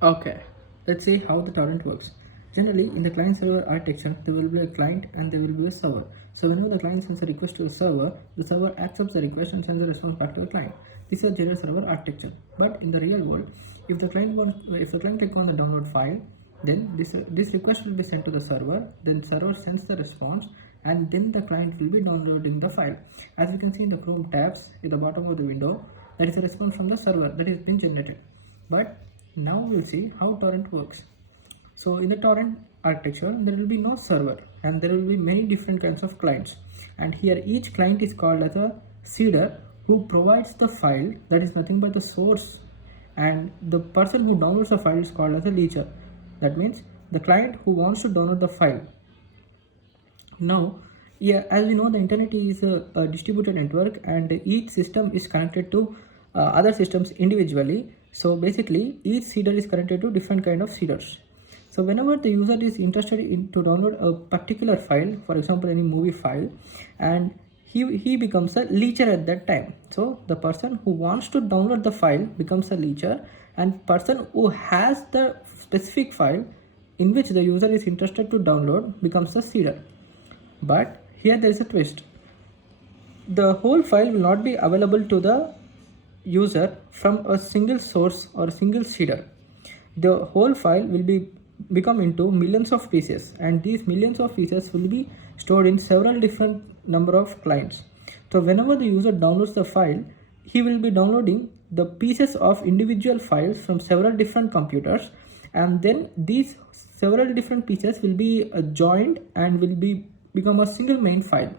Okay, let's see how the torrent works. Generally, in the client-server architecture, there will be a client and there will be a server. So whenever the client sends a request to a server, the server accepts the request and sends a response back to the client. This is a general server architecture. But in the real world, if the client click on the download file, then this request will be sent to the server. Then server sends the response, and then the client will be downloading the file. As you can see in the Chrome tabs at the bottom of the window, that is a response from the server that is being generated. But now we'll see how torrent works. So in the torrent architecture, there will be no server and there will be many different kinds of clients. And here each client is called as a seeder who provides the file, that is nothing but the source, and the person who downloads the file is called as a leacher. That means the client who wants to download the file. Now, yeah, as we know, the internet is a distributed network and each system is connected to other systems individually. So basically each seeder is connected to different kind of seeders. So whenever the user is interested in to download a particular file, for example any movie file, and he becomes a leacher at that time. So the person who wants to download the file becomes a leacher, and person who has the specific file in which the user is interested to download becomes a seeder. But here there is a twist. The whole file will not be available to the user from a single source or a single seeder. The whole file will become into millions of pieces, and these millions of pieces will be stored in several different number of clients. So whenever the user downloads the file, he will be downloading the pieces of individual files from several different computers, and then these several different pieces will be joined and will become a single main file.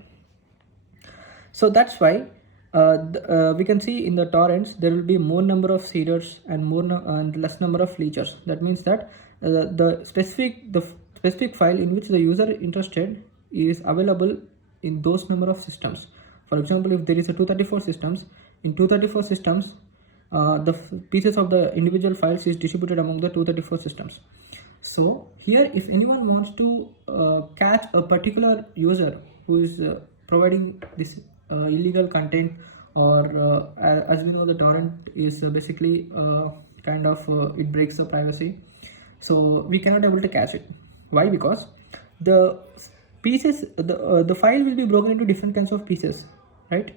So that's why we can see in the torrents there will be more number of seeders and and less number of leechers. That means that the specific file in which the user interested is available in those number of systems. For example, if there is a 234 systems, in 234 systems the pieces of the individual files is distributed among the 234 systems. So here, if anyone wants to catch a particular user who is providing this illegal content, or as we know, the torrent is basically kind of it breaks the privacy, so we cannot able to catch it. Why? Because the pieces, the file will be broken into different kinds of pieces, right?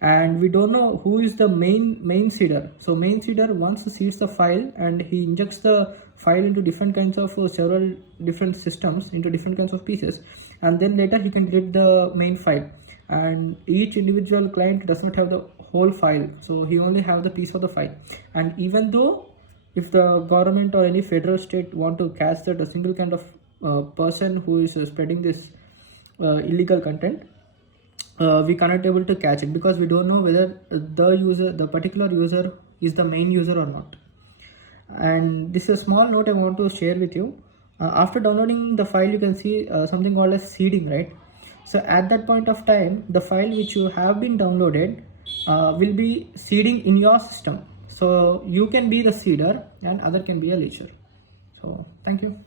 And we don't know who is the main seeder. So main seeder once seeds the file and he injects the file into different kinds of several different systems into different kinds of pieces, and then later he can delete the main file, and each individual client does not have the whole file, so he only have the piece of the file. And even though if the government or any federal state want to catch that a single kind of person who is spreading this illegal content, we cannot able to catch it, because we don't know whether the particular user is the main user or not. And this is a small note I want to share with you. After downloading the file, you can see something called as seeding, right? So at that point of time, the file which you have been downloaded will be seeding in your system. So you can be the seeder and other can be a leacher. So thank you.